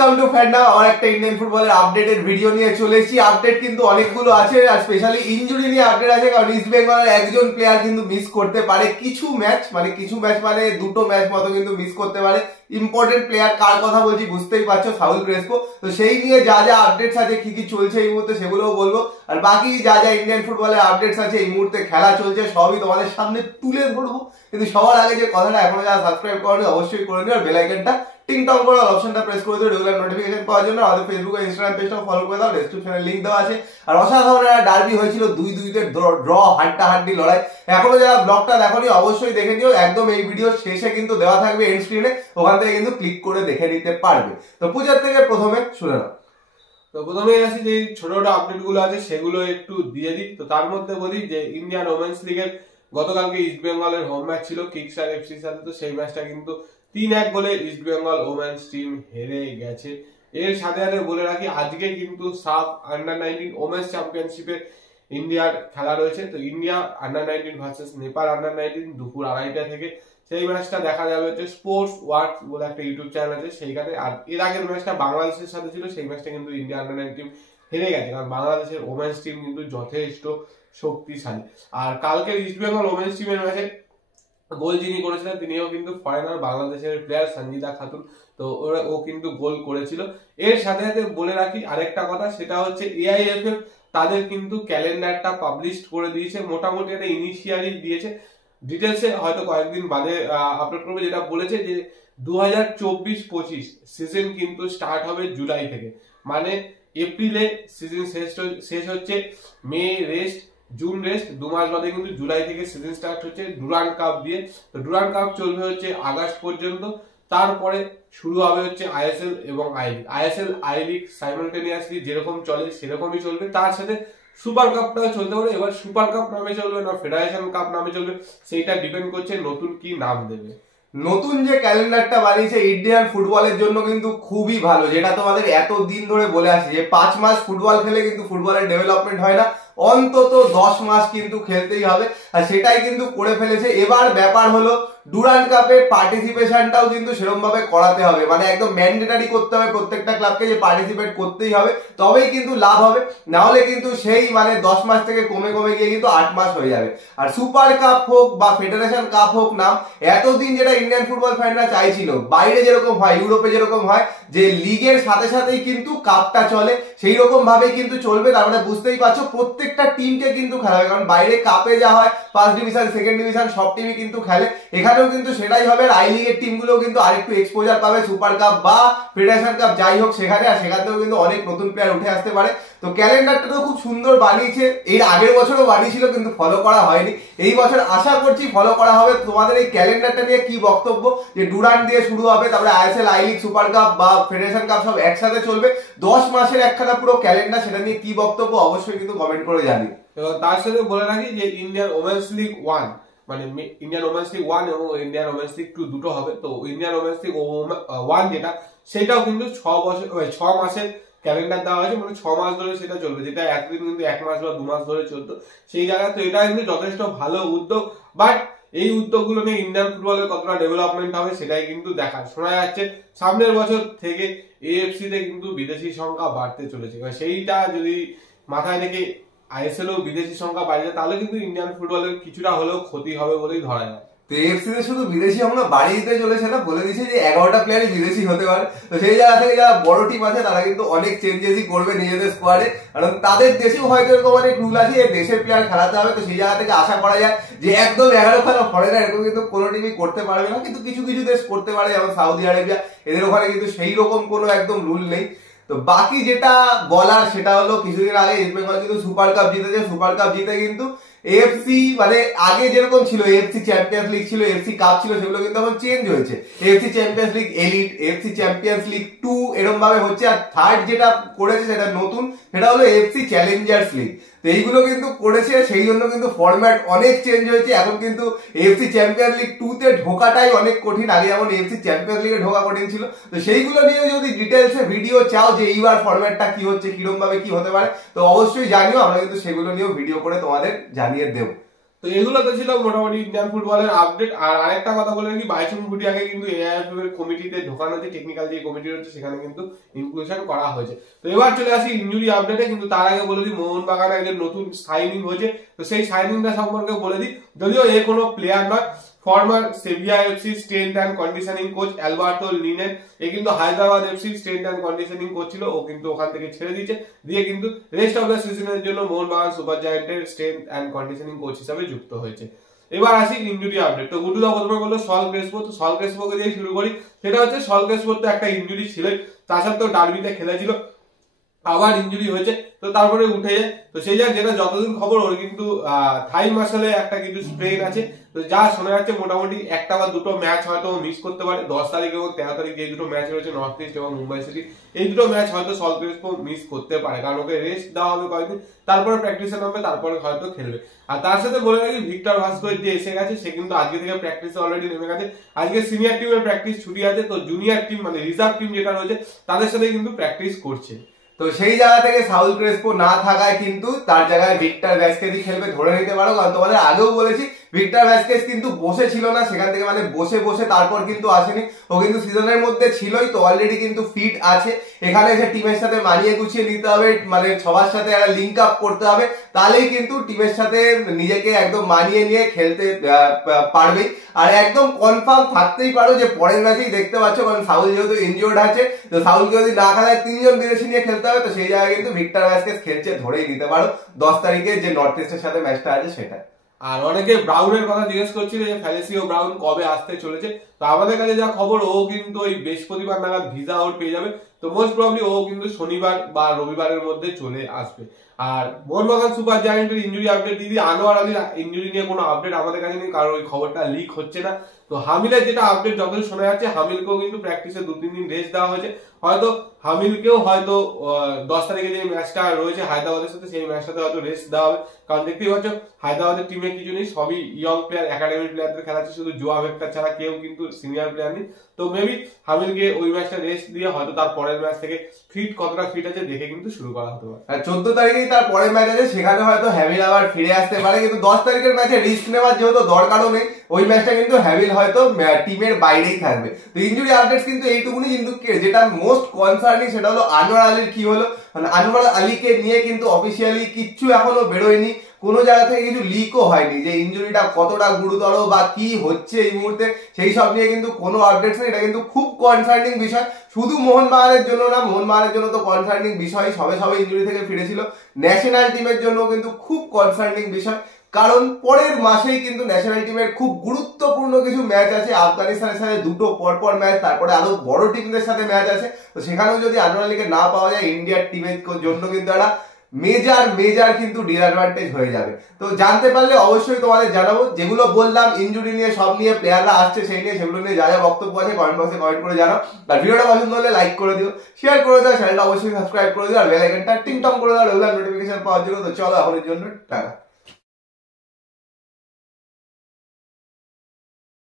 Welcome to ফ্যান্ডা। আর একটা Indian ফুটবলের updated video নিয়ে চলে এসেছি। আপডেট কিন্তু অনেকগুলো আছে, আর স্পেশালি ইনজুরি নিয়ে আপডেট আছে, কারণ ইস্ট বেঙ্গলের একজন প্লেয়ার কিন্তু মিস করতে পারে কিছু ম্যাচ, মানে দুটো ম্যাচ মতো কিন্তু মিস করতে পারে। ইম্পর্টেন্ট প্লেয়ার কার কথা বলছি বুঝতেই পারছো, সাউল ক্রেসপো। তো সেই নিয়ে যা যা আপডেটস আছে, কি কি চলছে এই মুহূর্তে সেগুলোও বলবো, আর বাকি যা যা ইন্ডিয়ান ফুটবলের আপডেটস আছে এই মুহূর্তে খেলা চলছে সবই তোমাদের সামনে তুলে ধরবো। কিন্তু সবার আগে যে কথাটা, এখনো যারা সাবস্ক্রাইব করোনি অবশ্যই করে নিও, আর বেল আইকনটা টিং টং করে অপশনটা প্রেস করে দিও রেগুলার নোটিফিকেশন পাওয়ার জন্য। আমাদের ফেসবুক আর ইনস্টাগ্রাম পেজটাও ফলো করে দাও, ডেসক্রিপশনে লিংক দেওয়া আছে। আর অসাধারণ একটা ডার্বি হয়েছিল, 2-2 ড্র, হাড্ডাহাড্ডি লড়াই। এখনো যারা ব্লগটা দেখোনি অবশ্যই দেখে নিও, একদম এই ভিডিও শেষে কিন্তু দেওয়া থাকবে এন্ড স্ক্রিনে, ওখান থেকে কিন্তু ক্লিক করে দেখে নিতে পারবে। তো পূজার থেকে প্রথমে শুনে নাও। তো প্রথমে আসি যে ছোট ছোট আপডেট গুলো আছে সেগুলো একটু দিয়ে দিই। তো তার মধ্যে বলি যে ইন্ডিয়ান ওমেন্স লিগের গতকালকে ইস্ট বেঙ্গলের হোম ম্যাচ ছিল কিংস্টার এফসির সাথে। তো সেই ম্যাচটা কিন্তু 3-1 গোলে ইস্ট বেঙ্গল ওমেন্স টিম হেরে গেছে। এর সাথে সাথে বলে রাখি আজকে কিন্তু সাফ আন্ডার-19 ওমেন্স চ্যাম্পিয়নশিপে ইন্ডিয়ার খেলা রয়েছে। তো India under-19 versus Nepal under-19 দুপুর 2:30 থেকে সেই ম্যাচটা দেখা যাবে হচ্ছে স্পোর্টস ওয়ার্ক বলে একটা ইউটিউব চ্যানেল আছে সেইখানে। আর এর আগের ম্যাচটা বাংলাদেশের সাথে ছিল, সেই ম্যাচটা কিন্তু ইন্ডিয়া আন্ডার-19 হেরে গেছে, কারণ বাংলাদেশের ওমেন্স টিম কিন্তু যথেষ্ট শক্তিশালী। আর কালকের ইস্ট বেঙ্গল ওমেন্স টিমের ম্যাচে গোল যিনি করেছিলেন তিনিও কিন্তু ফরেনার, বাংলাদেশের প্লেয়ার সঞ্জিদা খাতুন। তো ও কিন্তু গোল করেছিল। এর সাথে সাথে বলে রাখি আরেকটা কথা, সেটা হচ্ছে এআইএফএফ তাদের কিন্তু ক্যালেন্ডারটা পাবলিশ করে দিয়েছে, মোটামুটি একটা ইনিশিয়ালি দিয়েছে, ডিটেলসে হয়তো কয়েকদিন বাদে আপলোড করবে। যেটা বলেছে যে 2024-25 সিজন কিন্তু স্টার্ট হবে জুলাই থেকে, মানে এপ্রিলে সিজন শেষ হচ্ছে, মে রেস্ট, জুন রেস্ট, 2 মাস বাদে কিন্তু জুলাই থেকে সিজন স্টার্ট হচ্ছে ডুরান্ড কাপ দিয়ে। তো ডুরান্ড কাপ চলবে হচ্ছে আগস্ট পর্যন্ত, তারপরে শুরু হবে হচ্ছে আইএসএল এবং I league. ISL I league simultaneously যেরকম চলে সেরকমই চলবে, তার সাথে সুপার কাপটাও চলতে পারে। এবার সুপার কাপ নামে চলবে না ফেডারেশন কাপ নামে চলবে, সেইটা ডিপেন্ড করছে নতুন কি নাম দেবে। নতুন যে ক্যালেন্ডারটা বানিয়েছে ইন্ডিয়ান ফুটবলের জন্য কিন্তু খুবই ভালো, যেটা তোমাদের এতদিন ধরে বলে আসছি যে 5 মাস ফুটবল খেলে কিন্তু ফুটবলের ডেভেলপমেন্ট হয় না, অন্তত 10 মাস কিন্তু খেলতেই হবে, আর সেটাই কিন্তু করে ফেলেছে। এবার ব্যাপার হলো ডুরান্ড কাপে পার্টিসিপেশনটাও কিন্তু সেরকম ভাবে করাতে হবে, মানে একদম ম্যান্ডেটারি করতে হবে প্রত্যেকটা ক্লাবকে যে পার্টিসিপেট করতেই হবে, তবেই কিন্তু লাভ হবে। না হলে কিন্তু সেই 10 মাস থেকে কমে কমে গিয়ে কিন্তু 8 মাস হয়ে যাবে। আর সুপার কাপ হোক বা ফেডারেশন কাপ হোক নাম, এতদিন যেটা ইন্ডিয়ান ফুটবল ফ্যানরা চাইছিল, বাইরে যেরকম হয়, ইউরোপে যেরকম হয় যে লিগের সাথে সাথেই কিন্তু কাপটা চলে, সেই রকম ভাবেই কিন্তু চলবে। তারপরে বুঝতেই পারছো প্রত্যেকটা টিমকে কিন্তু খেলা হবে, কারণ বাইরে কাপে যা হয় ফার্স্ট ডিভিশন সেকেন্ড ডিভিশন সব টিমই কিন্তু খেলে, এখানেও কিন্তু সেটাই হবে। আর আই লিগের টিমগুলো কিন্তু আরেকটু এক্সপোজার পাবে সুপার কাপ বা ফেডারেশন কাপ যাই হোক সেখানে, আর সেখান থেকেও কিন্তু অনেক নতুন প্লেয়ার উঠে আসতে পারে। তো ক্যালেন্ডারটা তো খুব সুন্দর বানিয়েছে, এর আগের বছরও বানিয়েছিল কিন্তু ফলো করা হয়নি, এই বছর আশা করছি ফলো করা হবে। তোমাদের এই ক্যালেন্ডারটা নিয়ে কি বক্তব্য, যে ডুরান্ড দিয়ে শুরু হবে, তারপরে ISL I league super cup বা ফেডারেশন কাপ সব একসাথে চলবে, 10 মাসের একখানা পুরো ক্যালেন্ডার, সেটা নিয়ে কি বক্তব্য অবশ্যই কিন্তু কমেন্ট করে জানি। এবং তার সাথে বলে রাখি যে ইন্ডিয়ান ওমেন্স লিগ 1, মানে ইন্ডিয়ান ওমেন্স লিগ 1 এবং ইন্ডিয়ান ওমেন্স লিগ 2 দুটো হবে। তো ইন্ডিয়ান ওমেন্স লিগ 1 যেটা, সেটাও কিন্তু 6 মাসের ক্যালেন্ডার দেওয়া হয়েছে, মানে 6 মাস ধরে সেটা চলবে, যেটা একদিন কিন্তু 1 মাস বা 2 মাস ধরে চলতো সেই জায়গায়। তো এটা কিন্তু যথেষ্ট ভালো উদ্যোগ, বাট এই উদ্যোগগুলো নিয়ে ইন্ডিয়ান ফুটবলের কতটা ডেভেলপমেন্ট হবে সেটাই কিন্তু দেখার। শোনা যাচ্ছে সামনের বছর থেকে এএফসি তে কিন্তু বিদেশি সংখ্যা বাড়তে চলেছে, সেইটা যদি মাথায় রেখে আইএসএলও বিদেশি সংখ্যা বাড়ে যায়, তাহলে কিন্তু ইন্ডিয়ান ফুটবলের কিছুটা হলেও ক্ষতি হবে বলেই ধরা যায়। তো এফসি তে শুধু বিদেশি আমরা বাড়িয়ে দিতে চলেছে না, বলে দিচ্ছে যে 11টা প্লেয়ারই বিদেশি হতে পারে। তো সেই জায়গা থেকে যারা বড় টিম আছে তারা কিন্তু অনেক চেঞ্জেসই করবে নিজেদের স্কোয়াডে, কারণ তাদের দেশেও হয়তো এরকম অনেক রুল আছে যে দেশের প্লেয়ার খেলাতে হবে। তো সেই জায়গা থেকে আশা করা যায় যে একদম 11 খানা ফরেনার এরকম কিন্তু কোনো টিমই করতে পারবে না, কিন্তু কিছু কিছু দেশ করতে পারে, যেমন সৌদি আরেবিয়া, এদের ওখানে কিন্তু সেই রকম কোনো একদম রুল নেই। তো বাকি যেটা বলার সেটা হলো, কিছুদিন আগে ইস্ট বেঙ্গল কিন্তু সুপার কাপ জিতেছে। সুপার কাপ জিতে কিন্তু এএফসি, মানে আগে যেরকম ছিল এএফসি চ্যাম্পিয়ন্স লিগ ছিল, এএফসি কাপ ছিল, সেগুলো কিন্তু এখন চেঞ্জ হয়েছে। AFC champions league elite, AFC champions league 2 এরকম ভাবে হচ্ছে। আর থার্ড যেটা করেছে সেটা নতুন, সেটা হলো এএফসি চ্যালেঞ্জার্স লিগ। তো এইগুলো কিন্তু করেছে, সেই জন্য কিন্তু ফরম্যাট অনেক চেঞ্জ হয়েছে। এখন কিন্তু এএফসি চ্যাম্পিয়ন্স লিগ 2 তে ঢোকাটাই অনেক কঠিন, আগে যেমন এএফসি চ্যাম্পিয়ন্স লিগে ঢোকা কঠিন ছিল। তো সেইগুলো নিয়ে যদি ডিটেলসে ভিডিও চাও যে এইবার ফরম্যাটটা কি হচ্ছে, কিরকম ভাবে কি হতে পারে, তো অবশ্যই জানিও, আমরা কিন্তু সেগুলো নিয়েও ভিডিও করে তোমাদের জানিয়ে দেব। তো এগুলো তো ছিল মোটামুটি ইন্ডিয়ান ফুটবলের আপডেট। আর আরেকটা কথা বলে রাখি, বাইচুং ভুটিয়াকে কিন্তু এআইএফএফ এর কমিটিতে ঢোকানো হচ্ছে, টেকনিক্যাল যে কমিটি রয়েছে সেখানে কিন্তু ইনক্লুশন করা হয়েছে। তো এবার চলে আসি ইনজুরি আপডেটে, কিন্তু তার আগে বলে দিই মোহনবাগানে একজন নতুন সাইনিং হয়েছে। তো সেই সাইনিংটা সম্পর্কে বলে দিই, যদিও এ কোনো প্লেয়ার নয়, former Sevilla FC strength and conditioning coach Alberto Linen. এ কিন্তু Hyderabad FC strength and conditioning coach ছিল, ও কিন্তু ওখান থেকে ছেড়ে দিয়েছে, দিয়ে কিন্তু রেস্ট অফ দ্য সিজনের জন্য মোহনবাগান সুপার জায়ান্টের স্ট্রেংথ অ্যান্ড কন্ডিশনিং কোচ হিসাবে যুক্ত হয়েছে। এবার আসি ইনজুরি আপডেট। তো গুডু দা প্রথমে বললো সল ক্রেসপো। তো সল ক্রেসপোকে দিয়ে শুরু করি। সেটা হচ্ছে সল ক্রেসপোর তো একটা ইনজুরি ছিল, তার সাথেও ডার্বিতে খেলেছিল, আবার ইনজুরি হয়েছে, তো তারপরে উঠে যায়। তো সেই জায়গায় যেটা যতদিন খবর, ওর কিন্তু থাই মাসলে একটা কিন্তু স্ট্রেন আছে। তো যা শোনা যাচ্ছে মোটামুটি একটা বা দুটো ম্যাচ হয়তো মিস করতে পারে, 10 তারিখ এবং 13 তারিখ যে দুটো ম্যাচ রয়েছে নর্থ ইস্ট এবং মুম্বাই সিটি, এই দুটো ম্যাচ হয়তো সল ক্রেসপো মিস করতে পারে, কারণ ওকে রেস্ট দেওয়া হবে কয়েকদিন, তারপরে প্র্যাকটিসে নামবে, তারপরে হয়তো খেলবে। আর তার সাথে বলে রাখি ভিক্টর ভাস্কর যে এসে গেছে, সে কিন্তু আজকে থেকে প্র্যাকটিসে অলরেডি নেমে গেছে। আজকে সিনিয়র টিমের প্র্যাকটিস ছুটি আছে, তো জুনিয়র টিম মানে রিজার্ভ টিম যেটা রয়েছে তাদের সাথে কিন্তু প্র্যাকটিস করছে। তো সেই জায়গা থেকে সাউল ক্রেসপো না থাকায় কিন্তু তার জায়গায় ভিক্টর ভ্যাসকেজই খেলবে, ধরে নিতে পারো। কারণ তোমাদের আগেও বলেছি ভিক্টর ভ্যাসকেজ কিন্তু বসে ছিল না, সেখান থেকে মানে বসে বসে তারপর কিন্তু আসেনি, ও কিন্তু সিজনের মধ্যে ছিলই, তো অলরেডি কিন্তু ফিট আছে। এখানে এসে টিমের সাথে মানিয়ে গুছিয়ে নিতে হবে, মানে সবার সাথে একটা লিঙ্ক আপ করতে হবে, তাহলেই কিন্তু টিমের সাথে নিজেকে একদম মানিয়ে নিয়ে খেলতে পারবে। আর একদম কনফার্ম থাকতেই পারো যে পরের ম্যাচেই দেখতে পাচ্ছ, কারণ সাউল যেহেতু ইনজিওর্ড আছে, তো সাউলকে যদি না খেলায় 3 জন বিদেশি নিয়ে খেলতে হবে, তো সেই জায়গায় কিন্তু ভিক্টর ভ্যাসকেজ খেলছে, ধরেই নিতে পারো 10 তারিখে যে নর্থ ইস্টের সাথে ম্যাচটা আছে সেটা। আর অনেকে ব্রাউনের কথা জিজ্ঞেস করছিল যে ফ্যালেসিও ব্রাউন কবে আসতে চলেছে। তো আমাদের কাছে যা খবর, ও কিন্তু ওই বৃহস্পতিবার নাগাদ ভিসা আউট পেয়ে যাবে। তো মোস্ট প্রবলি ও কিন্তু শনিবার বা রবিবারের মধ্যে চলে আসবে। আর মোহনবাগান সুপার জায়ান্টের ইনজুরি আপডেট দিদি, আনোয়ার আলীর ইনজুরি নিয়ে কোনো আপডেট আমাদের কাছে নেই, কারণ ওই খবরটা লিক হচ্ছে না। তো হামিলের যেটা আপডেট যতদূর শোনা যাচ্ছে, হামিলকেও কিন্তু প্র্যাকটিসে 2-3 দিন রেস্ট দেওয়া হয়েছে। হয়তো হামিলকেও হয়তো 10 তারিখে যে ম্যাচটা রয়েছে হায়দ্রাবাদের সাথে, সেই ম্যাচটাতে হয়তো রেস্ট দেওয়া হবে, কারণ দেখতেই পাচ্ছ হায়দ্রাবাদের টিমে কিছু নেই, সবই ইয়ং প্লেয়ার, একাডেমি প্লেয়ারদের খেলাচ্ছে, শুধু জোয়া ভেক্টর ছাড়া কেউ কিন্তু সিনিয়র প্লেয়ার নেই। তো মেবি হামিলকে ওই ম্যাচটা রেস্ট দিয়ে হয়তো তার পরের ম্যাচ থেকে ফিট কতটা ফিট আছে দেখে কিন্তু শুরু করা হতে পারে। আর 14 তারিখেই তার পরের ম্যাচ আছে, সেখানে হয়তো হ্যামিল আবার ফিরে আসতে পারে, কিন্তু 10 তারিখের ম্যাচে রিস্ক নেওয়ার যেহেতু দরকারও নেই, ওই ম্যাচটা কিন্তু হ্যামিল হয়তো টিমের বাইরেই থাকবে। তো ইনজুরি আপডেটস কিন্তু এইটুকুনি, কিন্তু যেটা মোস্ট কনসার্নিং সেটা হলো আনোয়ার আলীর কি হলো। মানে আনোয়ার আলীকে নিয়ে কিন্তু অফিসিয়ালি কিচ্ছু এখনো বেরোয়নি, কোনো জায়গা থেকে কিছু লিকও হয়নি যে ইনজুরিটা কতটা গুরুতর বা কি হচ্ছে এই মুহূর্তে, সেই সব নিয়ে কিন্তু কোনো আপডেটস নেই। এটা কিন্তু খুব কনসার্নিং বিষয়, শুধু মোহনবাগানের জন্য না, মোহনবাগানের জন্য তো কনসার্নিং বিষয়, সবে সবে ইনজুরি থেকে ফিরেছিল, ন্যাশনাল টিমের জন্য কিন্তু খুব কনসার্নিং বিষয়, কারণ পরের মাসেই কিন্তু ন্যাশনাল টিমের খুব গুরুত্বপূর্ণ কিছু ম্যাচ আছে, আফগানিস্তানের সাথে 2টো পরপর ম্যাচ, তারপরে আরো বড় টিমদের সাথে ম্যাচ আছে। তো সেখানেও যদি আনোয়ার আলীকে না পাওয়া যায়, ইন্ডিয়ার টিমের জন্য কিন্তু একটা মেজার কিন্তু ডিসঅ্যাডভান্টেজ হয়ে যাবে। তো জানতে পারলে অবশ্যই তোমাদের জানাবো, যেগুলো বললাম ইনজুরি নিয়ে, সব নিয়ে, প্লেয়াররা আসছে সেই নিয়ে, সেগুলো নিয়ে যা যা বক্তব্য আছে কমেন্ট বক্সে কমেন্ট করে জানাও। আর ভিডিওটা পছন্দ হলে লাইক করে দিও, শেয়ার করে দাও, চ্যানেলটা অবশ্যই সাবস্ক্রাইব করে দিও, আর বেল আইকনটা টিং টং করে দাও রেগুলার নোটিফিকেশন পাওয়ার জন্য। তো চলো এখনের জন্য টাটা।